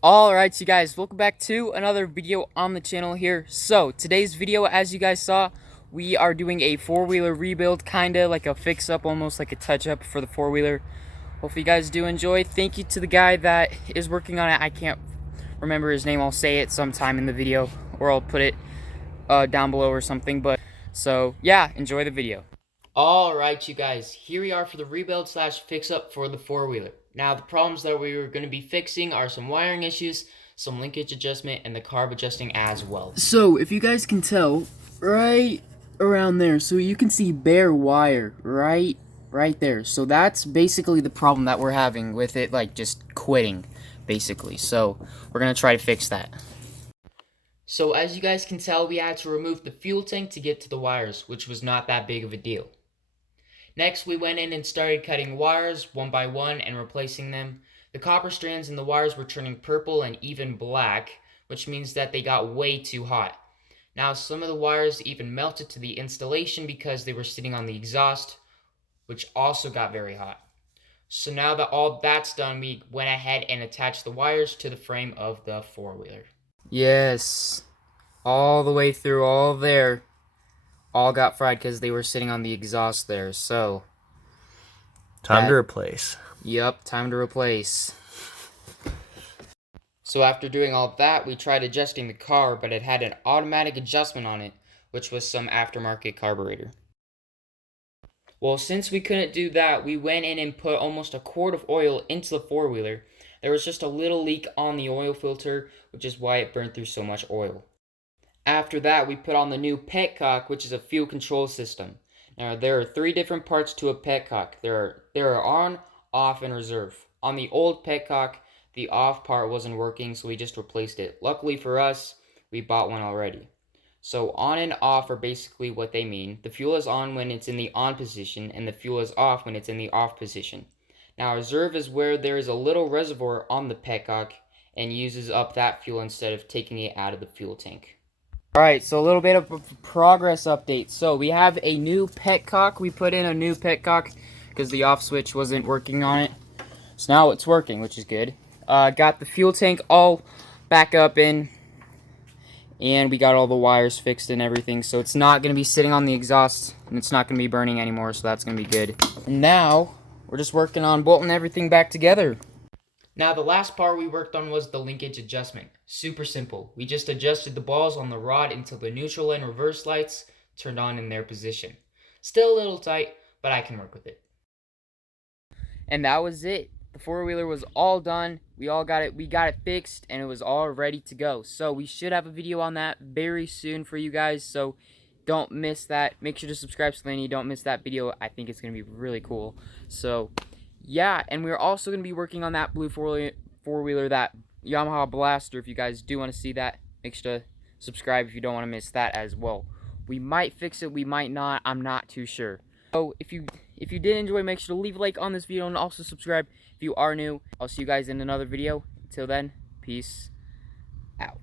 Alright, so you guys, welcome back to another video on the channel here. So, today's video, as you guys saw, we are doing a four-wheeler rebuild, kinda like a fix-up, almost like a touch-up for the four-wheeler. Hopefully you guys do enjoy. Thank you to the guy that is working on it. I can't remember his name. I'll say it sometime in the video, or I'll put it down below or something. But so, yeah, enjoy the video. Alright, you guys, here we are for the rebuild slash fix-up for the four-wheeler. Now, the problems that we were going to be fixing are some wiring issues, some linkage adjustment, and the carb adjusting as well. So, if you guys can tell, right around there, so you can see bare wire right there. So that's basically the problem that we're having with it, like, just quitting, basically. So, we're going to try to fix that. So, as you guys can tell, we had to remove the fuel tank to get to the wires, which was not that big of a deal. Next, we went in and started cutting wires one by one and replacing them. The copper strands in the wires were turning purple and even black, which means that they got way too hot. Now, some of the wires even melted to the installation because they were sitting on the exhaust, which also got very hot. So now that all that's done, we went ahead and attached the wires to the frame of the four-wheeler. Yes, all the way through, all there. All got fried because they were sitting on the exhaust there, so... Time to replace. Yep, time to replace. So after doing all that, we tried adjusting the car, but it had an automatic adjustment on it, which was some aftermarket carburetor. Well, since we couldn't do that, we went in and put almost a quart of oil into the four-wheeler. There was just a little leak on the oil filter, which is why it burned through so much oil. After that, we put on the new petcock, which is a fuel control system. Now, there are 3 different parts to a petcock. There are on, off, and reserve. On the old petcock, the off part wasn't working, so we just replaced it. Luckily for us, we bought one already. So on and off are basically what they mean. The fuel is on when it's in the on position, and the fuel is off when it's in the off position. Now, reserve is where there is a little reservoir on the petcock and uses up that fuel instead of taking it out of the fuel tank. Alright, so a little bit of a progress update. So we have a new petcock. We put in a new petcock because the off switch wasn't working on it. So now it's working, which is good. Got the fuel tank all back up in. And we got all the wires fixed and everything. So it's not going to be sitting on the exhaust. And it's not going to be burning anymore. So that's going to be good. And now we're just working on bolting everything back together. Now, the last part we worked on was the linkage adjustment. Super simple. We just adjusted the balls on the rod until the neutral and reverse lights turned on in their position. Still a little tight, but I can work with it. And that was it. The four-wheeler was all done. We got it fixed, and it was all ready to go. So we should have a video on that very soon for you guys, so don't miss that. Make sure to subscribe so then you don't miss that video. I think it's going to be really cool. So... yeah, and we're also going to be working on that blue four-wheeler, that Yamaha Blaster. If you guys do want to see that, make sure to subscribe if you don't want to miss that as well. We might fix it, we might not, I'm not too sure. So if you did enjoy, make sure to leave a like on this video and also subscribe if you are new. I'll see you guys in another video. Until then, peace out.